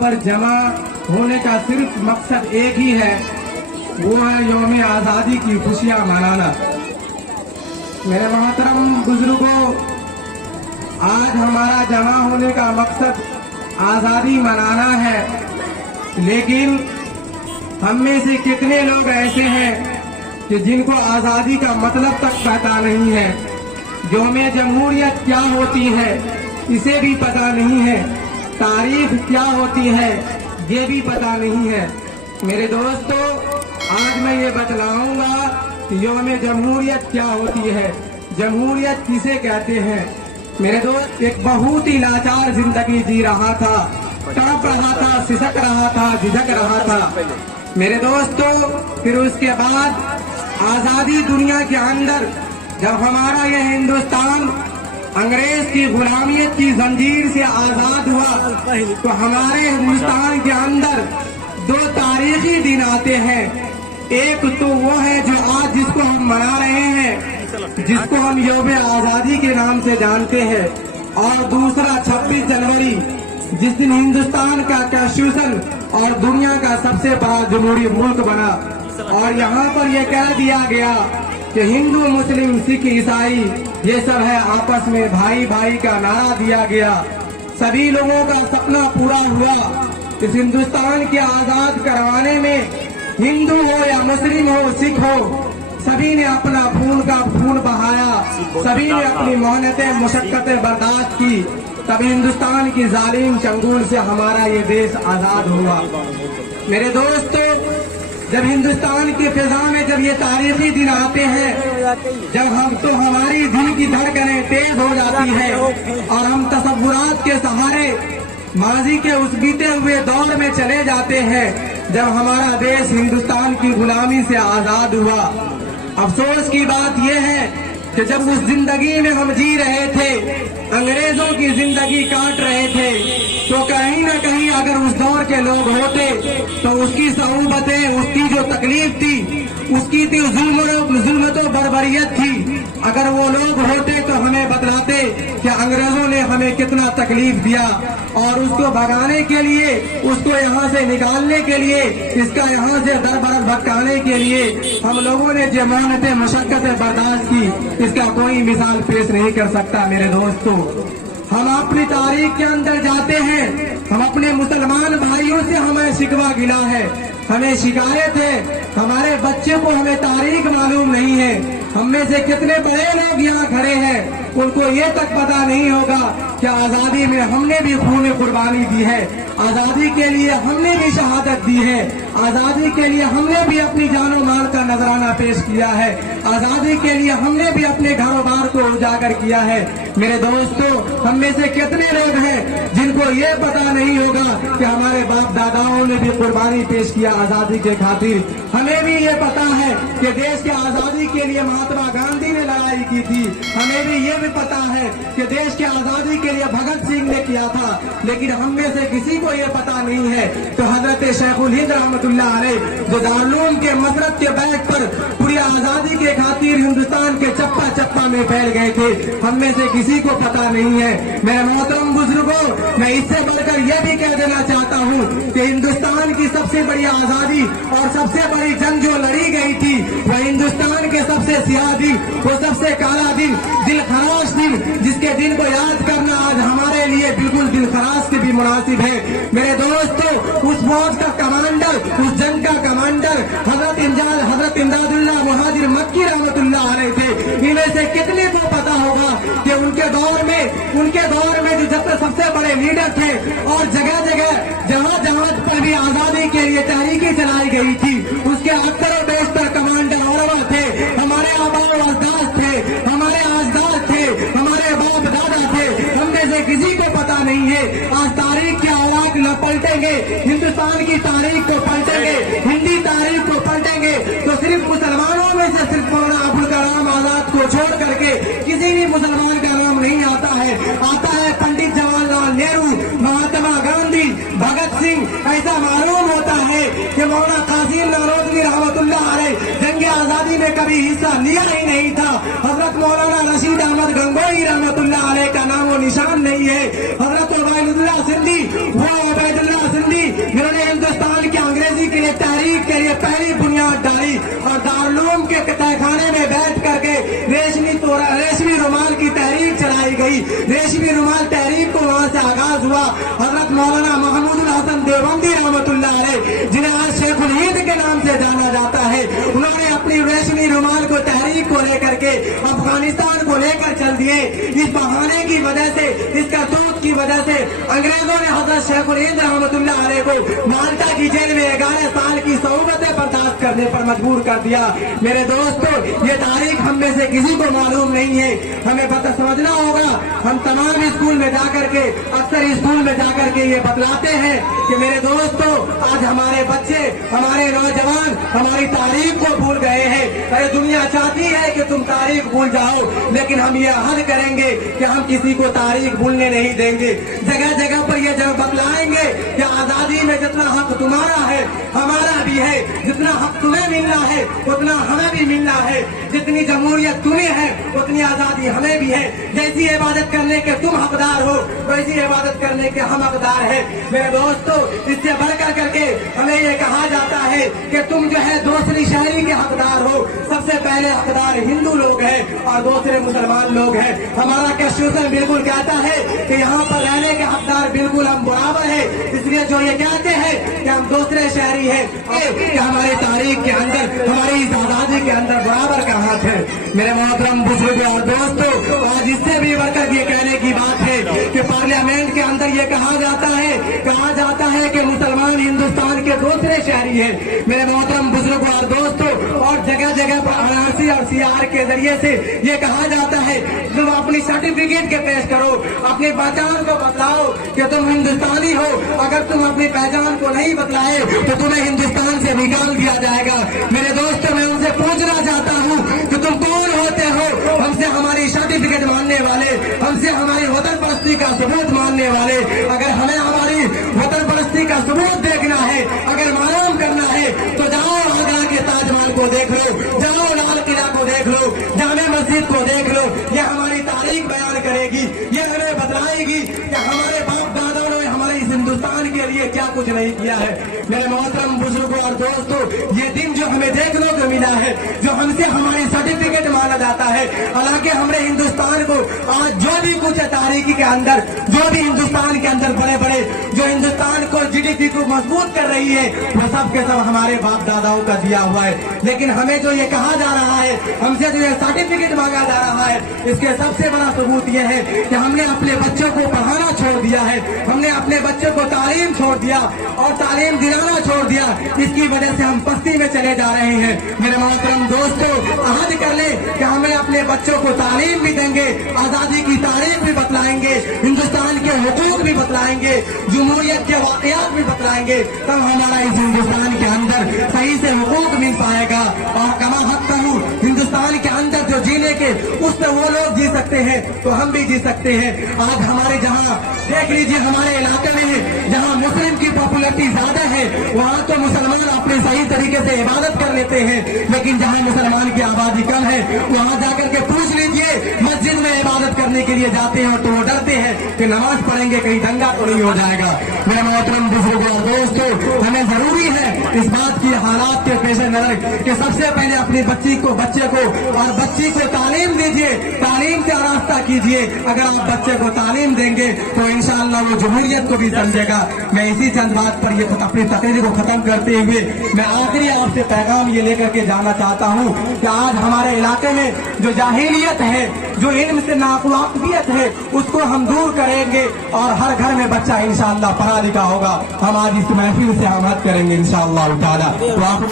پر جمع ہونے کا صرف مقصد ایک ہی ہے، وہ ہے یوم آزادی کی خوشیاں منانا۔ میرے محترم بزرگوں، آج ہمارا جمع ہونے کا مقصد آزادی منانا ہے، لیکن ہم میں سے کتنے لوگ ایسے ہیں کہ جن کو آزادی کا مطلب تک پتہ نہیں ہے، یوم جمہوریت کیا ہوتی ہے اسے بھی پتہ نہیں ہے، تاریخ کیا ہوتی ہے یہ بھی پتہ نہیں ہے۔ میرے دوستو، آج میں یہ بتلاؤں گا کہ یوم جمہوریت کیا ہوتی ہے، جمہوریت کسے کہتے ہیں۔ میرے دوست، ایک بہت ہی لاچار زندگی جی رہا تھا، تڑپ رہا تھا، سسک رہا تھا، جھجک رہا تھا۔ میرے دوستو، پھر اس کے بعد آزادی دنیا کے اندر جب ہمارا یہ ہندوستان انگریز کی غلامیت کی زنجیر سے آزاد ہوا تو ہمارے ہندوستان کے اندر دو تاریخی دن آتے ہیں۔ ایک تو وہ ہے جو آج جس کو ہم منا رہے ہیں، جس کو ہم یوم آزادی کے نام سے جانتے ہیں، اور دوسرا 26 جنوری جس دن ہندوستان کا کانسٹیٹیوشن اور دنیا کا سب سے بڑا جمہوری ملک بنا، اور یہاں پر یہ کہہ دیا گیا کہ ہندو، مسلم، سکھ، عیسائی یہ سب ہے آپس میں بھائی بھائی کا نعرہ دیا گیا۔ سبھی لوگوں کا سپنا پورا ہوا۔ اس ہندوستان کے آزاد کروانے میں ہندو ہو یا مسلم ہو، سکھ ہو، سبھی نے اپنا خون بہایا، سبھی نے اپنی محنتیں، مشقتیں برداشت کی، تب ہندوستان کی ظالم چنگول سے ہمارا یہ دیش آزاد ہوا۔ میرے دوستو، جب ہندوستان کی فضا میں جب یہ تاریخی دن آتے ہیں، جب ہماری دل کی دھڑکنیں تیز ہو جاتی ہے اور ہم تصورات کے سہارے ماضی کے اس بیتے ہوئے دور میں چلے جاتے ہیں جب ہمارا دیش ہندوستان کی غلامی سے آزاد ہوا۔ افسوس کی بات یہ ہے کہ جب اس زندگی میں ہم جی رہے تھے، انگریزوں کی زندگی کاٹ رہے تھے، تو کہیں نہ کہیں اگر اس دور کے لوگ ہوتے تو اس کی صعوبتیں، اس کی جو تکلیف تھی، اس کی ظلمت و بربریت تھی، اگر وہ لوگ ہوتے تو ہمیں بتلاتے کہ انگریزوں نے ہمیں کتنا تکلیف دیا، اور اس کو بھگانے کے لیے، اس کو یہاں سے نکالنے کے لیے، اس کا یہاں سے دربرس بھٹکانے کے لیے ہم لوگوں نے جو محنتیں، مشقتیں برداشت کی، اس کا کوئی مثال پیش نہیں کر سکتا۔ میرے دوستو، ہم اپنی تاریخ کے اندر جاتے ہیں، ہم اپنے مسلمان بھائیوں سے ہمیں شکوہ گلا ہے، ہمیں شکایت ہے، ہمارے بچے کو ہمیں تاریخ معلوم نہیں ہے۔ ہم میں سے کتنے بڑے لوگ یہاں کھڑے ہیں، ان کو یہ تک پتا نہیں ہوگا کہ آزادی میں ہم نے بھی خون قربانی دی ہے، آزادی کے لیے ہم نے بھی شہادت دی ہے، آزادی کے لیے ہم نے بھی اپنی جان و مال کا نذرانہ پیش کیا ہے، آزادی کے لیے ہم نے بھی اپنے گھر و بار کو اجاگر کیا ہے۔ میرے دوستو، ہم میں سے کتنے لوگ ہیں جن کو یہ پتا نہیں ہوگا کہ ہمارے باپ داداؤں نے بھی قربانی پیش کیا آزادی کے خاطر۔ ہمیں بھی یہ پتا ہے کہ دیش کے آزادی کے لیے مہاتما گاندھی نے لڑائی کی تھی، ہمیں بھی یہ بھی پتا ہے کہ دیش کے آزادی کے لیے بھگت سنگھ نے کیا تھا، لیکن ہم میں سے کسی کو یہ پتا نہیں ہے تو حضرت شیخ الہند رحمۃ اللہ علیہ جو دارالعلوم کے مسرت کے بیٹھ پر پوری آزادی کے خاطر ہندوستان کے چپا چپا میں پھیل گئے تھے، ہم میں سے کسی کو پتا نہیں ہے۔ میرے محترم بزرگوں، میں اس سے بڑھ کر یہ بھی کہہ دینا چاہتا ہوں کہ ہندوستان کی سب سے بڑی آزادی اور سب سے بڑی جنگ جو لڑی گئی تھی وہ ہندوستان کے سب سے سیاہ دن، وہ سب سے کالا دن، دل خراش دن، جس کے دن کو یاد کرنا آج ہمارے لیے بالکل دل خراش کے بھی مناسب ہے۔ میرے دوستو، اس فوج کا کمانڈر، اس جنگ کا کمانڈر حضرت امداد اللہ مہاجر مکی رحمت اللہ علیہ تھے۔ ان میں سے کتنے کو پتا ہوگا کہ ان کے دور میں جو جب سب سے بڑے لیڈر تھے اور جگہ جہاں پر بھی آزادی کے لیے تحریکیں چلائی گئی تھی، اس کے اکثر و بیشتر کمانڈر عورت تھے، ہمارے آباء و اجداد تھے، ہمارے اجداد تھے، ہمارے باپ دادا تھے، ہم میں سے کسی کو پتا نہیں ہے۔ آج تاریخ کے اوراق نہ پلٹیں گے، ہندوستان کی تاریخ کو پلٹیں گے، ہندی تاریخ کو پلٹیں گے تو صرف مسلمانوں میں سے صرف مولانا ابوالکلام آزاد کو چھوڑ کر کے کسی بھی مسلمان کا نام نہیں آتا ہے۔ آتا ہے پنڈت جواہر لال نہرو، مہاتما گاندھی، بھگت سنگھ۔ ایسا معلوم ہوتا ہے کہ مولانا قاسم نانوتوی رحمت اللہ علیہ جنگ آزادی میں کبھی حصہ لیا ہی نہیں تھا۔ حضرت مولانا رشید احمد گنگوئی رحمت اللہ علیہ کا نام و نشان نہیں ہے۔ حضرت عبید اللہ سندھی، وہ عبید اللہ سندھی जिन्होंने हिंदुस्तान की अंग्रेजी के लिए तहरीक के लिए पहली बुनियाद डाली और दारुलूम के तहखाने में बैठ करके रेशमी रुमाल की तहरीक चलाई गई। रेशमी रुमाल तहरीक को वहां से आगाज हुआ। हजरत मौलाना महमूद हसन देवबंदी रहमतुल्लाह अलैह, जिन्हें आज शेखुल हिंद के नाम से जाना जाता है, उन्होंने अपनी रेशमी रुमाल को तहरीक को लेकर के अफगानिस्तान को लेकर चल दिए। इस बहाने की वजह से, इस करतूत की वजह से अंग्रेजों ने हजरत शेखुल हिंद रहमतुल्लाह अलैह को माल्टा की जेल में 11 साल की सऊबतें बर्दाश्त करने पर मजबूर कर दिया। मेरे दोस्तों, ये तारीख हम में से किसी को मालूम नहीं है। हमें पता समझना होगा। हम तमाम स्कूल में जाकर के, अक्सर स्कूल में जाकर के ये बतलाते हैं कि मेरे दोस्तों, आज हमारे बच्चे, हमारे नौजवान हमारी तारीख को भूल गए हैं। अरे दुनिया चाहती है कि तुम तारीख भूल जाओ, लेकिन हम ये अहद करेंगे कि हम किसी को तारीख भूलने नहीं देंगे। जगह जगह पर ये जब बतलाएंगे कि आजादी में जितना हक तुम्हारा है हमारा भी है, जितना हक तुम्हें मिलना है उतना हमें भी मिलना है, जितनी जमहूरियत तुम्हें है उतनी आजादी हमें भी है। जैसी इबादत करने के तुम हकदार हो वैसी इबादत करने के हम हकदार है। मेरे दोस्तों, इससे बढ़कर करके हमें ये कहा जाता है कि तुम जो है दूसरी शहरी के हकदार हो। सबसे पहले हकदार हिंदू लोग हैं और दूसरे मुसलमान लोग हैं। हमारा कॉन्स्टिट्यूशन बिल्कुल कहता है कि यहाँ पर रहने के हकदार बिल्कुल हम बराबर है। इसलिए जो ये कहते हैं कि हम दूसरे शहरी हैं, कि हमारी तारीख के अंदर, हमारी इस आजादी के अंदर बराबर का हाथ है। मेरे मोहतरम बुजुर्ग और दोस्तों, आज इससे भी बढ़कर ये कहने की बात है कि पार्लियामेंट के अंदर ये कहा जाता है कि मुसलमान हिंदुस्तान के दूसरे शहरी हैं। मेरे मोहतरम बुजुर्ग और दोस्तों, और जगह जगह पर एनआरसी और सीआर के जरिए से ये कहा जाता है तुम अपनी सर्टिफिकेट के पेश करो, अपनी पहचान को बतलाओ कि तुम हिंदुस्तानी हो। अगर तुम अपनी पहचान को नहीं बतलाए तो तुम्हें हिंदुस्तान से निकाल दिया जाएगा। मेरे दोस्तों, मैं उनसे पूछना चाहता हूँ कि तुम कौन होते हो हमसे हमारी सर्टिफिकेट मानने वाले, हमसे हमारी वतन परस्ती का सबूत मानने वाले। अगर हमें हमारी वतन परस्ती का सबूत देखना है, अगर मालूम करना है, तो जाओ आगरा के ताजमहल को देख लो, जाओ लाल किला को देख लो, जामे मस्जिद को देख लो। ये हमारी तारीख बयान करेगी, ये हमें बतलाएगी कि हमारे बाप दादाओं ने हमारे इस हिंदुस्तान के लिए क्या कुछ नहीं किया है। मेरे मोहतरम बुजुर्गों और दोस्तों, ये दिन जो हमें देखने को मिला है, जो हमसे हमारी सर्टिफिकेट माना जाता है, हालांकि हमने हिंदुस्तान को आज जो भी कुछ है तारीखी के अंदर, जो भी हिंदुस्तान के अंदर बड़े बड़े जो हिंदुस्तान को जीडीपी को मजबूत कर रही है, वो सब के सब हमारे बाप दादाओं का दिया हुआ है। लेकिन हमें जो ये कहा जा रहा है, हमसे जो ये सर्टिफिकेट मांगा जा रहा है, इसके सबसे बड़ा सबूत ये है कि हमने अपने बच्चों को पढ़ाना छोड़ दिया है, हमने अपने बच्चों को तालीम छोड़ दिया और तालीम दिलाना छोड़ दिया। इसकी वजह से हम पस्ती में चले जा रहे हैं। मेरे मोहतरम दोस्तों, अहद कर ले कि हमें अपने बच्चों को तालीम भी देंगे, आजादी की तारीख भी बतलाएंगे, हिंदुस्तान के हुकूक भी बतलाएंगे, जमहूरियत के वाकयात भी बतलाएंगे, तब हमारा इस हिंदुस्तान के अंदर सही से हुकूक मिल पाएगा। और कमा हक करूँ, हिंदुस्तान के अंदर जो जीने के उसमें वो लोग जी सकते हैं तो हम भी जी सकते हैं। आज हमारे जहाँ देख लीजिए, हमारे इलाके में जहाँ मुस्लिम की पॉपुलरिटी ज्यादा है, वहाँ तो मुसलमान अपने सही तरीके से इबादत कर लेते हैं, लेकिन जहाँ मुसलमान की आबादी कम है वहाँ जाकर के पूछ लीजिए, मस्जिद में इबादत करने के लिए जाते हैं तो वो डरते हैं कि नमाज पढ़ेंगे कहीं दंगा तो नहीं हो जाएगा। मेरे मोहतरम बुजुर्गों और दोस्तों, हमें जरूरी है इस बात की हालात के पेश नजर कि सबसे पहले अपनी बच्चे को और बच्ची को तालीम दीजिए, तालीम से रास्ता कीजिए। अगर आप बच्चे को तालीम देंगे तो इंशाअल्लाह वो जमहूरियत को भी समझेगा। मैं इसी चंद बात पर ये अपनी तकरीर को खत्म करते हुए मैं आखिरी आपसे पैगाम ये लेकर के जाना चाहता हूँ कि आज हमारे इलाके में जो जाहिलियत है, जो इल्म से नावाकिफियत है, उसको हम दूर करेंगे और हर घर में बच्चा इंशाअल्लाह पढ़ा लिखा होगा। हम आज इस महफिल से आमद करेंगे इंशाअल्लाह ताला। तो आप